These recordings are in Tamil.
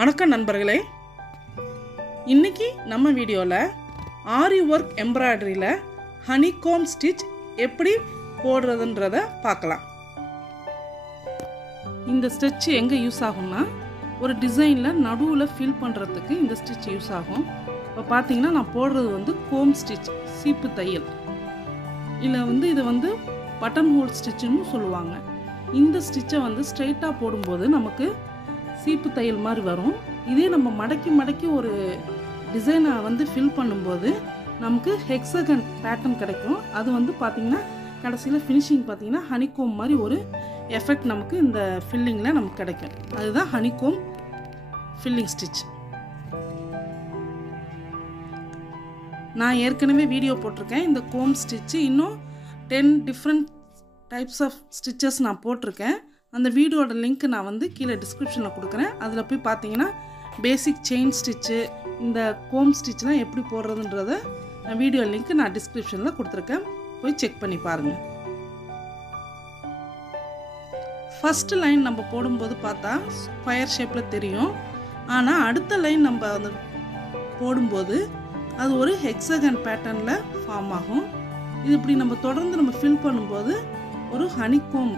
வணக்கம் நண்பர்களே, இன்னைக்கு நம்ம வீடியோவில் ஆரி ஒர்க் எம்ப்ராய்டரியில் ஹனிகோம் ஸ்டிச் எப்படி போடுறதுன்றதை பார்க்கலாம். இந்த ஸ்டிச் எங்கே யூஸ் ஆகும்னா, ஒரு டிசைனில் நடுவில் ஃபில் பண்ணுறதுக்கு இந்த ஸ்டிச் யூஸ் ஆகும். இப்போ பார்த்தீங்கன்னா நான் போடுறது கோம் ஸ்டிச், சீப்பு தையல். இல்லை இதை பட்டன் ஹோல் ஸ்டிச்சுன்னு சொல்லுவாங்க. இந்த ஸ்டிச்சை ஸ்ட்ரைட்டாக போடும்போது நமக்கு சீப்பு தையல் மாதிரி வரும். இதே நம்ம மடக்கி மடக்கி ஒரு டிசைனை ஃபில் பண்ணும்போது நமக்கு ஹெக்ஸகன் பேட்டர்ன் கிடைக்கும். அது பார்த்திங்கன்னா கடைசியில் ஃபினிஷிங் பார்த்திங்கன்னா ஹனிகோம் மாதிரி ஒரு எஃபெக்ட் நமக்கு இந்த ஃபில்லிங்கில் நமக்கு கிடைக்கும். அதுதான் ஹனிகோம் ஃபில்லிங் ஸ்டிச். நான் ஏற்கனவே வீடியோ போட்டிருக்கேன். இந்த கோம் ஸ்டிச்சு இன்னும் 10 டிஃப்ரெண்ட் டைப்ஸ் ஆஃப் ஸ்டிச்சஸ் நான் போட்டிருக்கேன். அந்த வீடியோட லிங்க் நான் கீழே டிஸ்கிரிப்ஷனில் கொடுக்குறேன். அதில் போய் பார்த்தீங்கன்னா பேசிக் செயின் ஸ்டிச்சு, இந்த கோம் ஸ்டிச்லாம் எப்படி போடுறதுன்றத வீடியோ லிங்க் நான் டிஸ்கிரிப்ஷனில் கொடுத்துருக்கேன். போய் செக் பண்ணி பாருங்கள். ஃபஸ்ட்டு லைன் நம்ம போடும்போது பார்த்தா ஸ்கொயர் ஷேப்பில் தெரியும். ஆனால் அடுத்த லைன் நம்ம போடும்போது அது ஒரு ஹெக்ஸகன் பேட்டர்னில் ஃபார்ம் ஆகும். இது இப்படி நம்ம தொடர்ந்து நம்ம ஃபில் பண்ணும்போது ஒரு ஹனிகோம்,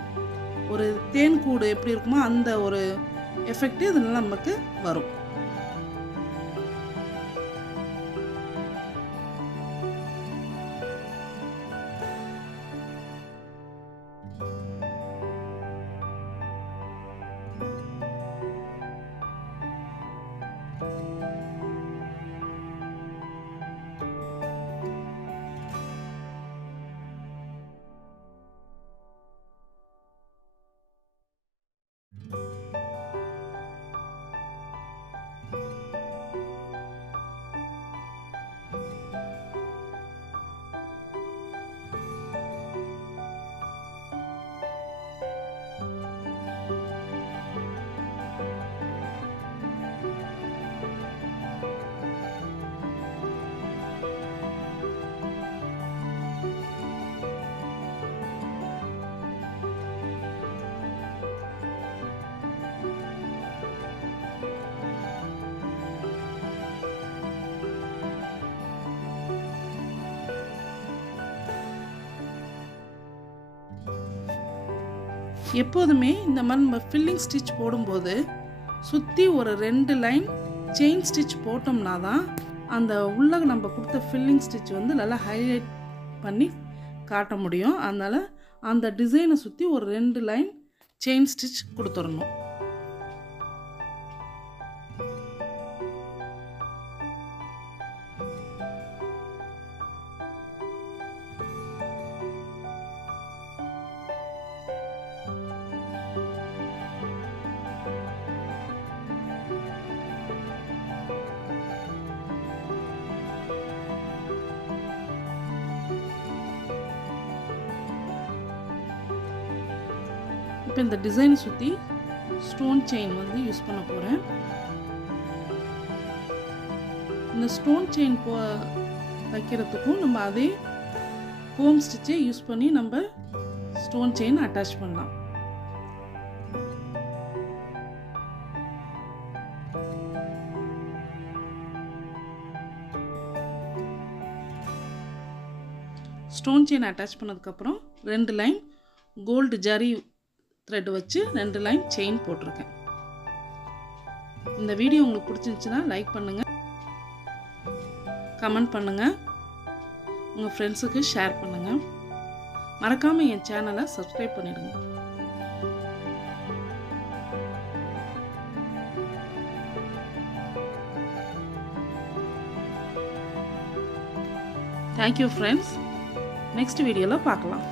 ஒரு தேன் கூடு எப்படி இருக்குமோ அந்த ஒரு எஃபெக்ட் இதில் நமக்கு வரும். எப்போதுமே இந்த மாதிரி நம்ம ஃபில்லிங் ஸ்டிச் போடும்போது சுற்றி ஒரு 2 லைன் செயின் ஸ்டிச் போட்டோம்னா தான் அந்த உள்ள நம்ம கொடுத்த ஃபில்லிங் ஸ்டிச் நல்லா ஹைலைட் பண்ணி காட்ட முடியும். அதனால் அந்த டிசைனை சுற்றி ஒரு 2 லைன் செயின் ஸ்டிச் கொடுத்துடணும். இப்போ இந்த டிசைனை சுற்றி ஸ்டோன் செயின் யூஸ் பண்ண போகிறேன். இந்த ஸ்டோன் செயின் வைக்கிறதுக்கும் நம்ம அதே கோம் ஸ்டிச்சை யூஸ் பண்ணி நம்ம ஸ்டோன் செயின் அட்டாச் பண்ணலாம். ஸ்டோன் செயின் அட்டாச் பண்ணதுக்கப்புறம் 2 லைன் கோல்டு ஜரி த்ரெட் வச்சு 2 லைன் செயின் போட்டிருக்கேன். இந்த வீடியோ உங்களுக்கு பிடிச்சிருந்துச்சுன்னா லைக் பண்ணுங்கள், கமெண்ட் பண்ணுங்கள், உங்கள் ஃப்ரெண்ட்ஸுக்கு ஷேர் பண்ணுங்கள். மறக்காமல் என் சேனலை சப்ஸ்கிரைப் பண்ணிடுங்க. Thank you friends. நெக்ஸ்ட் வீடியோவில் பார்க்கலாம்.